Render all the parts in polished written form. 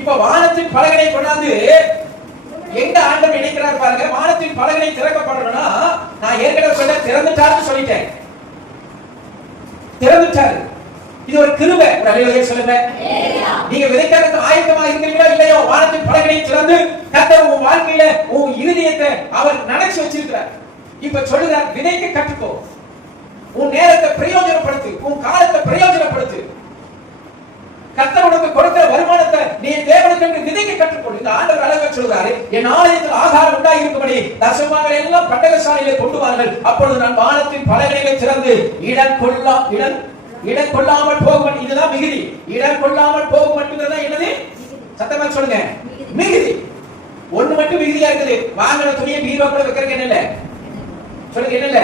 இப்ப வானத்தின் பலகனை கொண்டாந்து எங்க ஆண்டவர் நினைக்கிறார் பாருங்க. வானத்தின் பலகனை திறக்கப்படணும்னா நான் ஏற்கனவே சொல்ல திறந்துட்டாருன்னு சொல்லிட்டேன். திறந்துட்டாரு. இது ஒரு கிருபை. அல்லேலூயா சொல்லுங்க. நீங்க விதைக்கிறதுக்கு ஆயத்தமா இருக்கிறீங்களோ இல்லையோ, வானத்தின் பலகனை திறந்து கர்த்தர் உன் வாழ்க்கையில உன் இருதயத்தை அவர் நினைச்சு வச்சிருக்கிறார். இப்ப சொல்லுகிறார், விதைக்க கற்றுக்கோ, உன் நேரத்தை பிரயோஜனப்படுத்து, உன் காலத்தை பிரயோஜனப்படுத்து. கர்த்தர் உனக்கு கொடுக்கிற வருமானத்தை நீ தேவனுக்கு விதைக்க கற்றுக்கொடு. இந்த ஆண்டவர் அழகா சொல்றாரு, என் ஆலயத்தில் ஆகாரம் உண்டாகி இருக்கும்படி தசமங்களை எல்லாம் பண்டகசாலையிலே கொண்டு வாருங்கள், அப்பொழுது நான் வானத்தின் பலகைகளை திறந்து இடம் கொள்ளாமல் போகும். இதுதான் மிகுதி. இடம் கொள்ளாமல் போகும் மட்டும்தான் என்னது? சத்தமா சொல்லுங்க. மிகுதி. ஒண்ணு மட்டும் மிகுதியா இருக்குது. வாங்கின துணியை பீரோக்குள்ள வைக்கிறதுக்கு என்ன இல்ல? சொல்லுங்க, என்ன இல்ல?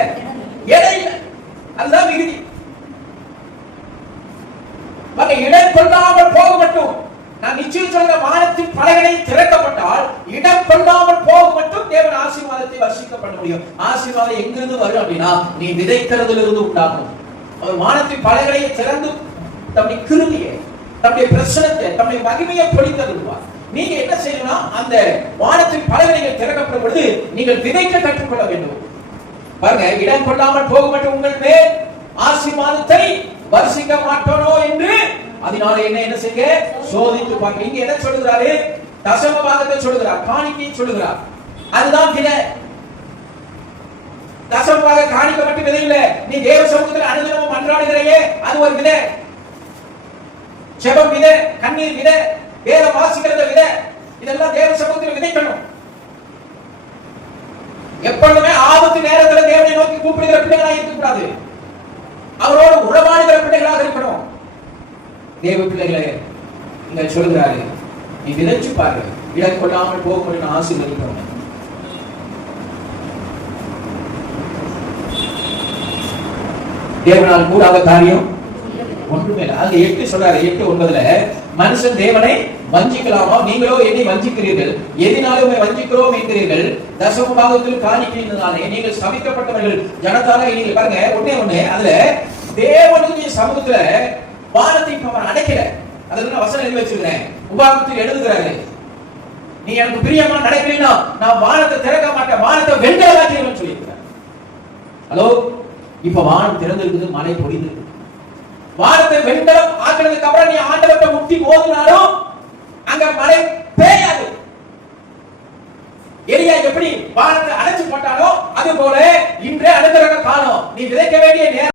இடம் இல்ல. அதுதான் மிகுதி. இடம் கொள்ளாமல் போக மட்டும். நான் நிச்சயம் சொல்ற, வானத்தின் பலகை திறக்கப்பட்டால் இடம் கொள்ளாமல் போக மட்டும் தேவன் ஆசீர்வாதத்தை வர்ஷிக்க பண்ண முடியும். ஆசீர்வாதம் எங்கிருந்து வரும் அப்படின்னா நீ விதைக்கிறதுல இருந்து உண்டாகும். அவர் வானத்தின் பலகையை திறந்து தம்முடைய கிருபையை, தம்முடைய பிரசனத்தை, தம்முடைய மகிமையை பொழித்தருள்வார். நீங்க என்ன செய்யணும்னா, அந்த வானத்தின் பலகைகள் திறக்கப்படும் பொழுது நீங்கள் விதைக்க கற்றுக்கொள்ள வேண்டும். பாருங்க, இடம் கொள்ளாமல் போக மட்டும் உங்கள் மேல் ஆசீர்வாதத்தை வர்ஷிக்க மாட்டோனோ என்று அதனால என்ன செய்ய சோதித்து பார்க்க. இங்க என்ன சொல்லுகிறாரு? தசம பாகத்தை சொல்லுகிறார், காணிக்கை சொல்லுகிறார். அதுதான் விதை. தசம பாக காணிக்க மட்டும் விதை இல்ல. நீ தேவ சமூகத்தில் அனுதினமும் மன்றாடுகிறையே, அது ஒரு விதை. ஜெபம் விதை, கண்ணீர் விதை, வேதம் வாசிக்கிறது விதை. இதெல்லாம் தேவ சமூகத்தில் விதைக்கணும். எப்பொழுதுமே ஆபத்து நேரத்தில் தேவனை நோக்கி கூப்பிடுகிற பிள்ளைகளாக இருக்கக்கூடாது. அவரோடு உறவாடுகிற பிள்ளைகளாக இருக்கணும். தேவ பிள்ளைகளே, இங்க சொல்கிறாரு, நீ விதைச்சு பாரு, இடம் கொள்ளாமல் போகும் ஆசீர்வதிக்கணும். தேவனால் கூடாத காரியம் ஒன்றுமே இல்லை. அங்க 8 சொல்றாரு, 8:9 மனுஷன் தேவனை வஞ்சிக்கலாமா? நீங்களோ என்னை வஞ்சிக்கிறீர்கள். எதினாலும் வஞ்சிக்கிறோம் என்கிறீர்கள். தசம பாகத்தில் காணிக்கையினாலே நீங்கள் சபிக்கப்பட்டவர்கள் ஜனத்தாரா. நீங்க பாருங்க, ஒண்ணே அதுல தேவனுடைய சமூகத்துல வானத்தை அவன் அடைக்கல. அதுல நான் வசனம் எழுதி வச்சிருக்கிறேன். உபாகமத்தில் எழுதுகிறாரு, நீ எனக்கு பிரியமா நடக்கிறீன்னா நான் வானத்தை திறக்க மாட்டேன், வானத்தை வெண்கலமாக்கிறேன் சொல்லியிருக்கிறார். ஹலோ, இப்ப வானம் திறந்திருக்குது, மழை பொழிந்திருக்கு. வானத்தை வெண்கலம் ஆக்குறதுக்கு அப்புறம் நீ ஆண்டவர்கிட்ட முட்டி மோதினாலும் அங்க மழை பெய்யாது. எலியா எப்படி வானத்தை அடைச்சு போட்டானோ அது போல இன்றே அனுகிரக காலம். நீ விதைக்க வேண்டிய நேரம்